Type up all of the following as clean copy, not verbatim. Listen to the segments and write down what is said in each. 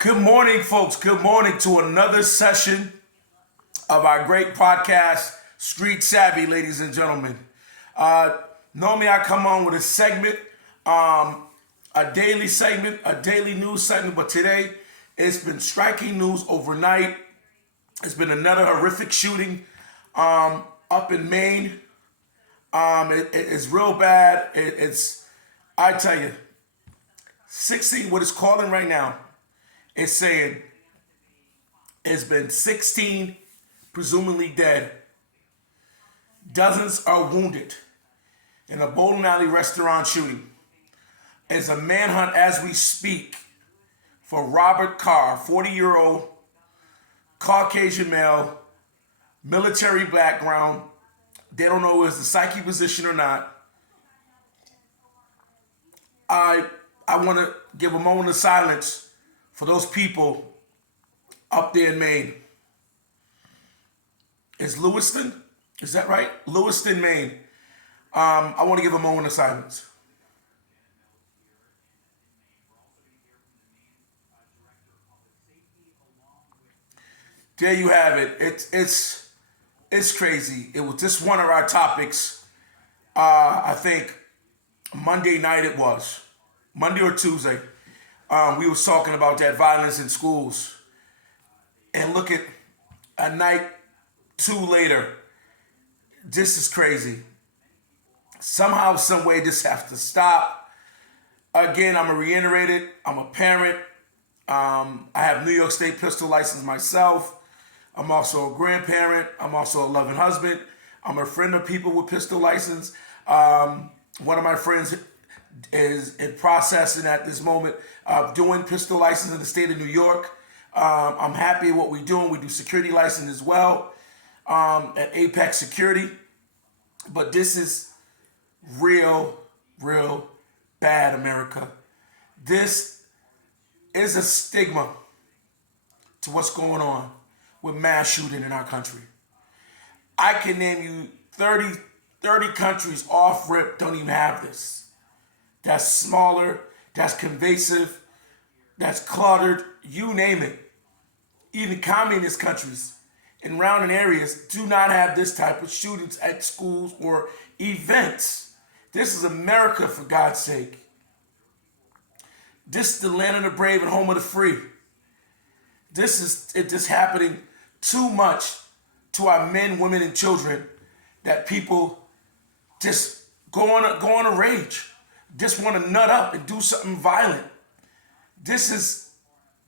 Good morning, folks. Good morning to another session of our great podcast, Street Savvy, ladies and gentlemen. Normally, I come on with a segment, a daily news segment, but today it's been striking news overnight. It's been another horrific shooting up in Maine. It's real bad. I tell you, 16, what it's calling right now, it's saying it's been 16 presumably dead. Dozens are wounded in a bowling alley restaurant shooting. It's a manhunt as we speak for Robert Carr, 40-year-old Caucasian male, military background. They don't know if it's the psyche position or not. I want to give a moment of silence for those people up there in Maine. It's Lewiston? Is that right? Lewiston, Maine. I want to give a moment of silence. There you have it. It's crazy. It was just one of our topics. I think Monday night it was. Monday or Tuesday. We was talking about that violence in schools. And look at a night two later. This is crazy. Somehow, some way, this has to stop. Again, I'm going to reiterate it. I'm a parent. I have New York State pistol license myself. I'm also a grandparent. I'm also a loving husband. I'm a friend of people with pistol license. One of my friends is in processing at this moment of doing pistol license in the state of New York. I'm happy with what we're doing. We do security license as well at Apex Security. But this is real bad, America. This is a stigma to what's going on with mass shooting in our country. I can name you 30 countries off rip don't even have this. That's smaller, that's invasive, that's cluttered, you name it. Even communist countries in surrounding areas do not have this type of shootings at schools or events. This is America, for God's sake. This is the land of the brave and home of the free. This is happening too much to our men, women, and children that people just go on a rage. Just want to nut up and do something violent. This is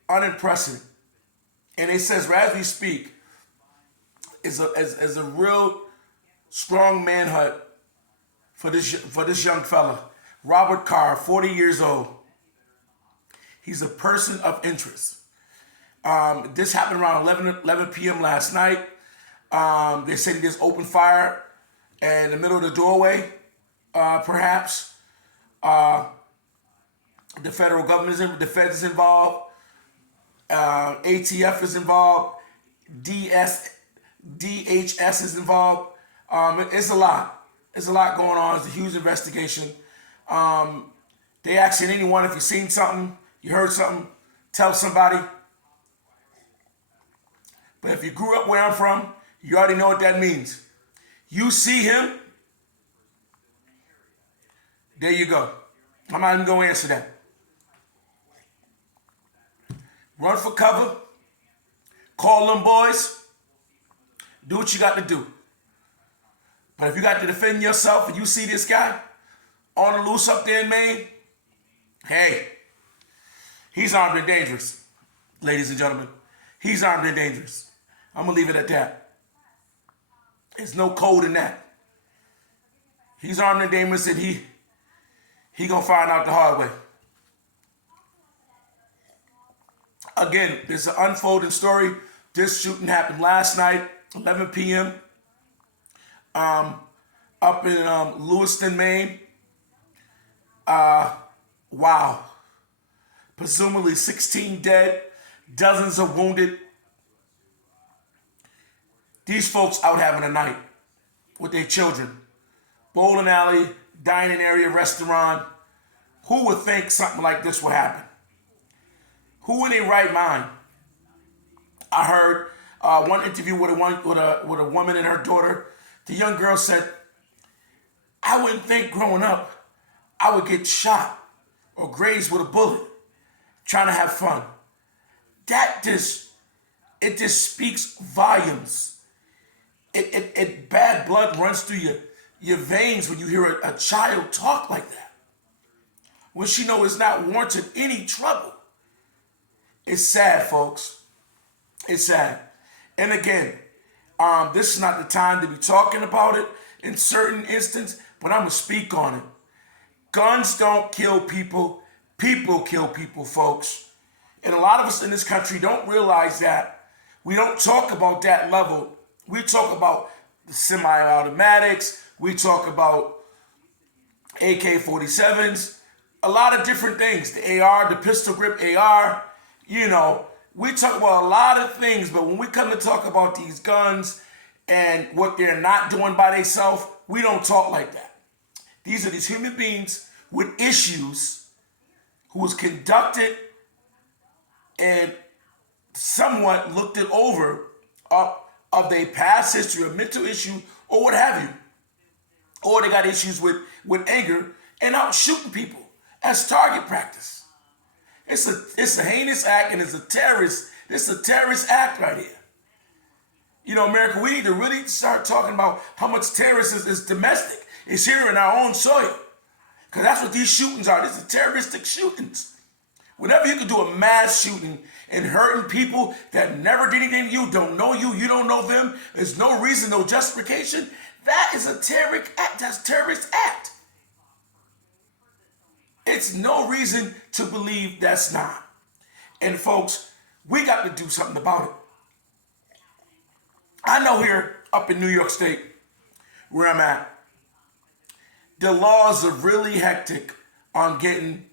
unimpressive. And it says, as we speak, is a real strong manhunt for this young fella, Robert Carr, 40 years old. He's a person of interest. This happened around 11 p.m. last night. They said he just opened fire in the middle of the doorway, perhaps. The federal government the feds is involved. ATF is involved. DHS is involved. It's a lot. It's a lot going on. It's a huge investigation. They asking anyone if you seen something, you heard something, tell somebody. But if you grew up where I'm from, you already know what that means. You see him, there you go. I'm not even going to answer that. Run for cover. Call them boys. Do what you got to do. But if you got to defend yourself and you see this guy on the loose up there in Maine, hey, he's armed and dangerous, ladies and gentlemen. He's armed and dangerous. I'm going to leave it at that. There's no code in that. He's armed and dangerous, and he going to find out the hard way. Again, there's an unfolding story. This shooting happened last night, 11 p.m. Up in Lewiston, Maine. Wow. Presumably 16 dead, dozens of wounded. These folks out having a night with their children. Bowling alley, dining area, restaurant. Who would think something like this would happen? Who in their right mind? I heard one interview with a woman and her daughter. The young girl said, "I wouldn't think growing up I would get shot or grazed with a bullet trying to have fun." That just it just speaks volumes. It bad blood runs through your veins when you hear a child talk like that. When she knows it's not warranted any trouble. It's sad, folks. It's sad. And again, this is not the time to be talking about it in certain instances, but I'm going to speak on it. Guns don't kill people. People kill people, folks. And a lot of us in this country don't realize that. We don't talk about that level. We talk about the semi-automatics. We talk about AK-47s, a lot of different things. The AR, the pistol grip AR, we talk about a lot of things, but when we come to talk about these guns and what they're not doing by themselves, we don't talk like that. These are these human beings with issues who was conducted and somewhat looked it over of their past history, a mental issue, or what have you. Or they got issues with anger and out shooting people as target practice. It's a heinous act, and it's a terrorist act right here. America, we need to really start talking about how much terrorism is domestic. It's here in our own soil. Because that's what these shootings are. These are terroristic shootings. Whenever you can do a mass shooting and hurting people that never did anything to you, don't know you, you don't know them, there's no reason, no justification, that is a terrorist act. That's a terrorist act. It's no reason to believe that's not. And folks, we got to do something about it. I know here up in New York State, where I'm at, the laws are really hectic on getting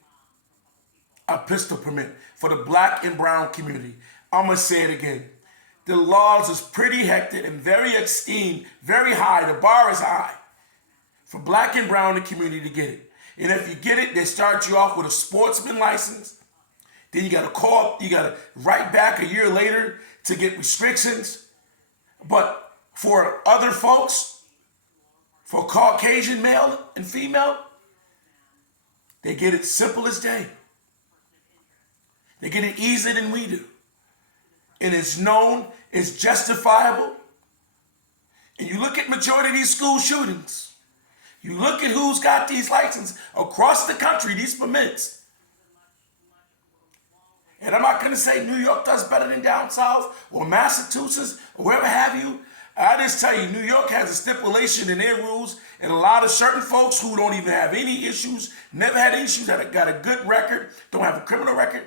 a pistol permit for the black and brown community. I'm going to say it again. The laws is pretty hectic and very esteemed, very high. The bar is high for black and brown in the community to get it. And if you get it, they start you off with a sportsman license. Then you got to call, you got to write back a year later to get restrictions. But for other folks, for Caucasian male and female, they get it simple as day. They get it easier than we do. And it's known, it's justifiable. And you look at majority of these school shootings. You look at who's got these licenses across the country, these permits. And I'm not going to say New York does better than down south or Massachusetts or wherever have you. I just tell you, New York has a stipulation in their rules, and a lot of certain folks who don't even have any issues, never had issues, that got a good record, don't have a criminal record,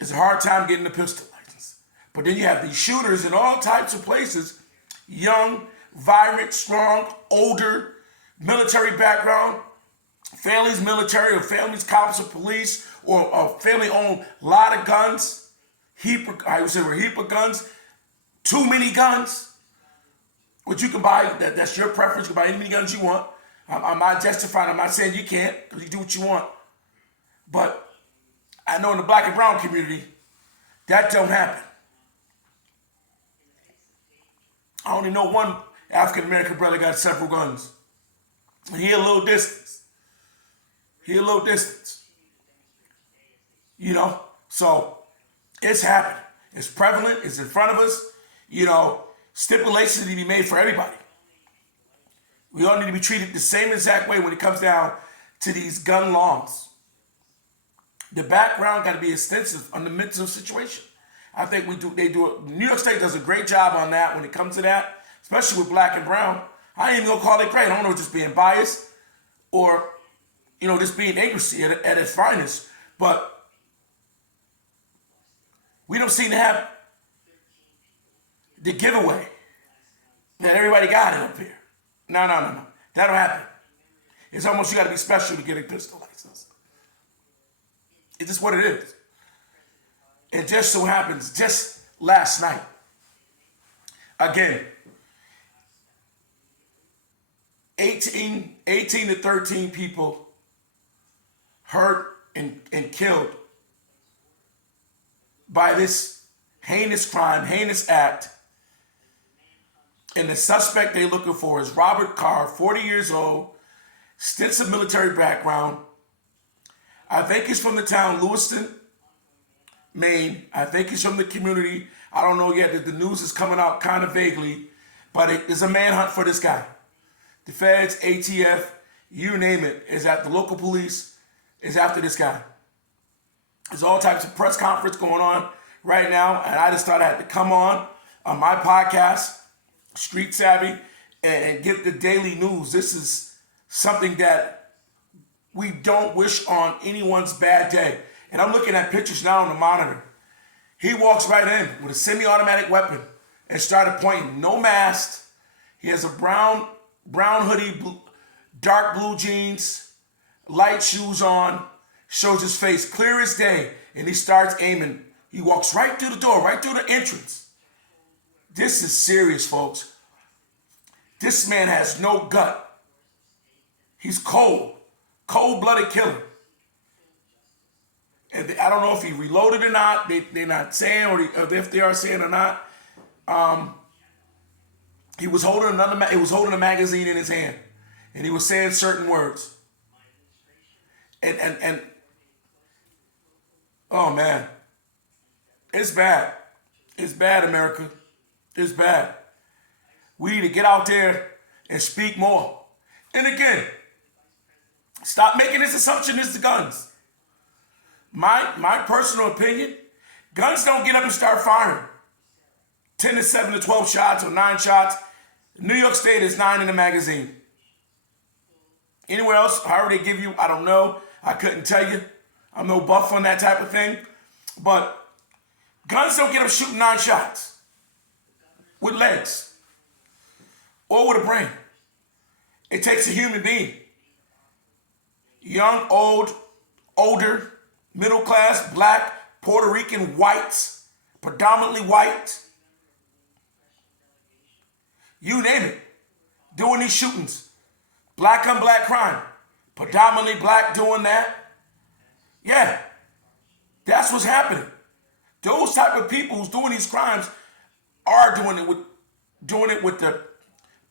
it's a hard time getting a pistol license. But then you have these shooters in all types of places, young, vibrant, strong, older, military background, families military or families cops or police or a family owned a lot of guns, a heap of guns, too many guns, which you can buy, that's your preference, you can buy any many guns you want. I'm not justifying, I'm not saying you can't, because you do what you want. But I know in the black and brown community, that don't happen. I only know one African-American brother got several guns. And he a little distance. So it's happening. It's prevalent. It's in front of us. Stipulations need to be made for everybody. We all need to be treated the same exact way when it comes down to these gun laws. The background got to be extensive on the mental situation. I think they do it. New York State does a great job on that when it comes to that, especially with black and brown. I ain't even gonna call it great. I don't know, just being biased or, just being ignorant at its finest. But we don't seem to have the giveaway that everybody got it up here. No. That don't happen. It's almost you got to be special to get a pistol license. It's just what it is. It just so happens, just last night, again, 18 to 13 people hurt and killed by this heinous crime, heinous act. And the suspect they're looking for is Robert Carr, 40 years old, extensive military background. I think he's from the town Lewiston, Maine. I think he's from the community. I don't know yet. The news is coming out kind of vaguely, but there's a manhunt for this guy. The feds, ATF, you name it, is at the local police, is after this guy. There's all types of press conference going on right now, and I just thought I had to come on my podcast, Street Savvy, and get the daily news. This is something that we don't wish on anyone's bad day. And I'm looking at pictures now on the monitor. He walks right in with a semi-automatic weapon and started pointing. No mask. He has a brown hoodie, dark blue jeans, light shoes on, shows his face clear as day, and he starts aiming. He walks right through the door, right through the entrance. This is serious, folks. This man has no gut. He's cold-blooded killer. And I don't know if he reloaded or not. They're not saying, or if they are saying or not. He was holding a magazine in his hand, and he was saying certain words. And oh man, it's bad. It's bad, America. It's bad. We need to get out there and speak more. And again, stop making this assumption it's the guns. My personal opinion, guns don't get up and start firing. 10 to 7 to 12 shots or 9 shots. New York State is 9 in the magazine. Anywhere else, however they give you, I don't know. I couldn't tell you. I'm no buff on that type of thing. But guns don't get up shooting 9 shots with legs or with a brain. It takes a human being. Young, old, older, middle class, black, Puerto Rican, whites, predominantly white. You name it. Doing these shootings. Black on black crime. Predominantly black doing that. Yeah. That's what's happening. Those type of people who's doing these crimes are doing it with the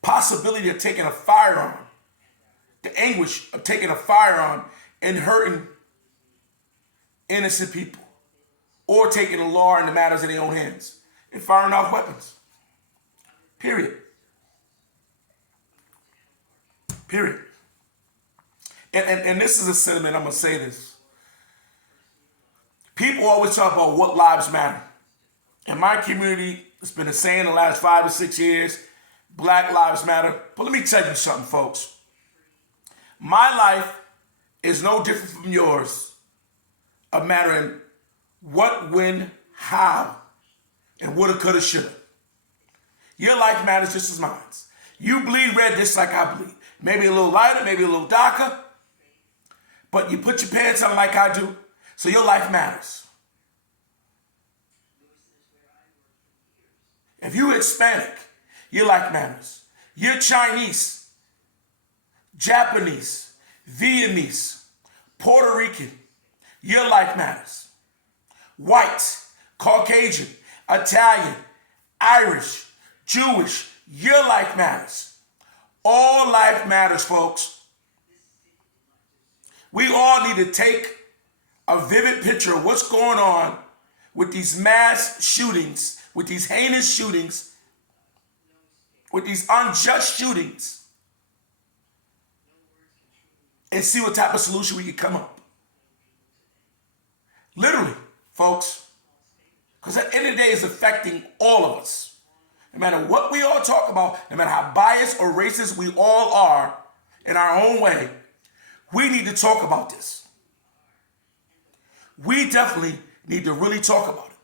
possibility of taking a firearm. The anguish of taking a firearm and hurting innocent people. Or taking the law in the matters in their own hands. And firing off weapons. Period. Period. And this is a sentiment, I'm going to say this. People always talk about what lives matter. In my community, it's been a saying the last 5 or 6 years, Black lives matter. But let me tell you something, folks. My life is no different from yours of mattering what, when, how, and woulda, coulda, shoulda. Your life matters just as mine. You bleed red just like I bleed. Maybe a little lighter, maybe a little darker. But you put your pants on like I do, so your life matters. If you're Hispanic, your life matters. You're Chinese, Japanese, Vietnamese, Puerto Rican, your life matters. White, Caucasian, Italian, Irish, Jewish, your life matters. All life matters, folks. We all need to take a vivid picture of what's going on with these mass shootings, with these heinous shootings, with these unjust shootings, and see what type of solution we can come up. Literally, folks. Because at the end of the day, it's affecting all of us. No matter what we all talk about, no matter how biased or racist we all are in our own way, we need to talk about this. We definitely need to really talk about it.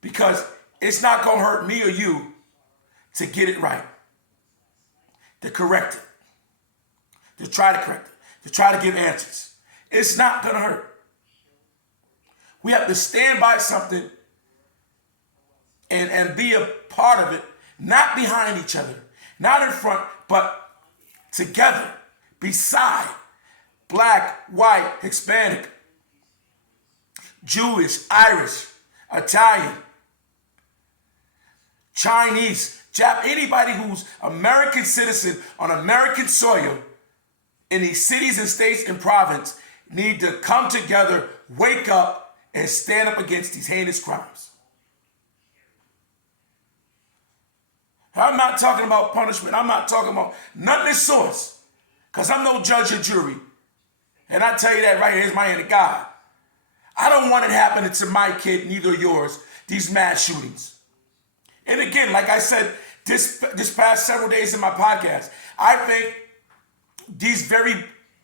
Because it's not going to hurt me or you to get it right, to correct it, to try to correct it, to try to give answers. It's not going to hurt. We have to stand by something and be a part of it, not behind each other, not in front, but together, beside black, white, Hispanic, Jewish, Irish, Italian, Chinese, anybody who's American citizen on American soil in these cities and states and province need to come together, wake up, and stand up against these heinous crimes. I'm not talking about punishment. I'm not talking about none of this source, because I'm no judge or jury. And I tell you that right here, here's my hand of God. I don't want it happening to my kid, neither yours, these mass shootings. And again, like I said, this past several days in my podcast, I think these very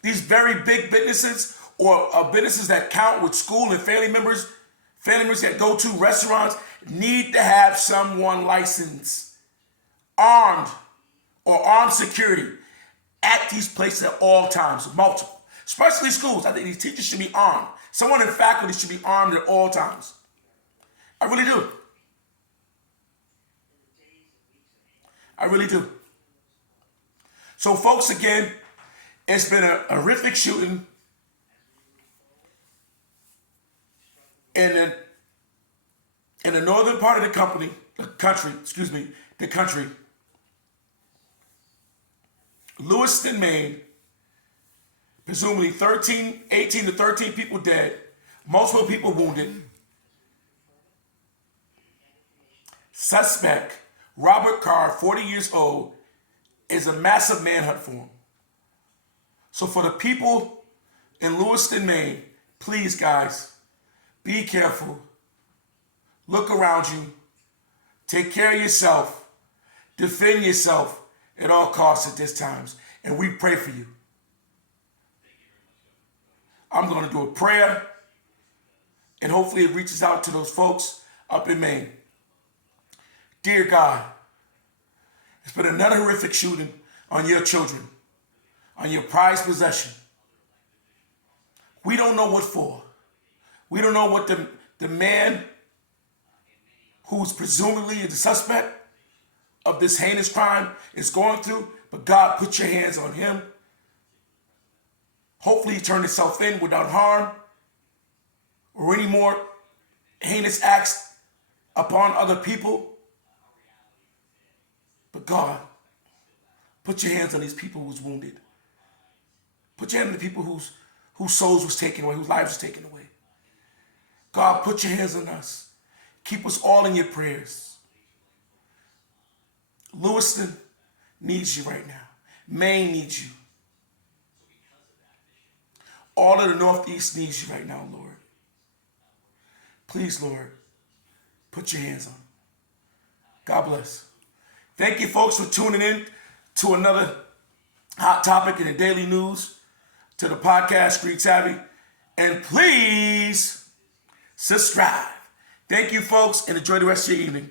big businesses or businesses that count with school and family members that go to restaurants need to have someone licensed, armed security at these places at all times, multiple. Especially schools. I think these teachers should be armed. Someone in faculty should be armed at all times. I really do. I really do. So folks, again, it's been a horrific shooting in the northern part of the country, Lewiston, Maine. Presumably 18 to 13 people dead, multiple people wounded. Suspect, Robert Carr, 40 years old, is a massive manhunt for him. So for the people in Lewiston, Maine, please guys, be careful. Look around you. Take care of yourself. Defend yourself at all costs at this time. And we pray for you. I'm going to do a prayer, and hopefully it reaches out to those folks up in Maine. Dear God, it's been another horrific shooting on your children, on your prized possession. We don't know what for. We don't know what the man who's presumably the suspect of this heinous crime is going through, but God, put your hands on him. Hopefully he turned himself in without harm or any more heinous acts upon other people. But God, put your hands on these people who's wounded. Put your hands on the people whose souls was taken away, whose lives was taken away. God, put your hands on us. Keep us all in your prayers. Lewiston needs you right now. Maine needs you. All of the Northeast needs you right now, Lord. Please, Lord, put your hands on them. God bless. Thank you, folks, for tuning in to another hot topic in the daily news, to the podcast, Street Savvy. And please subscribe. Thank you, folks, and enjoy the rest of your evening.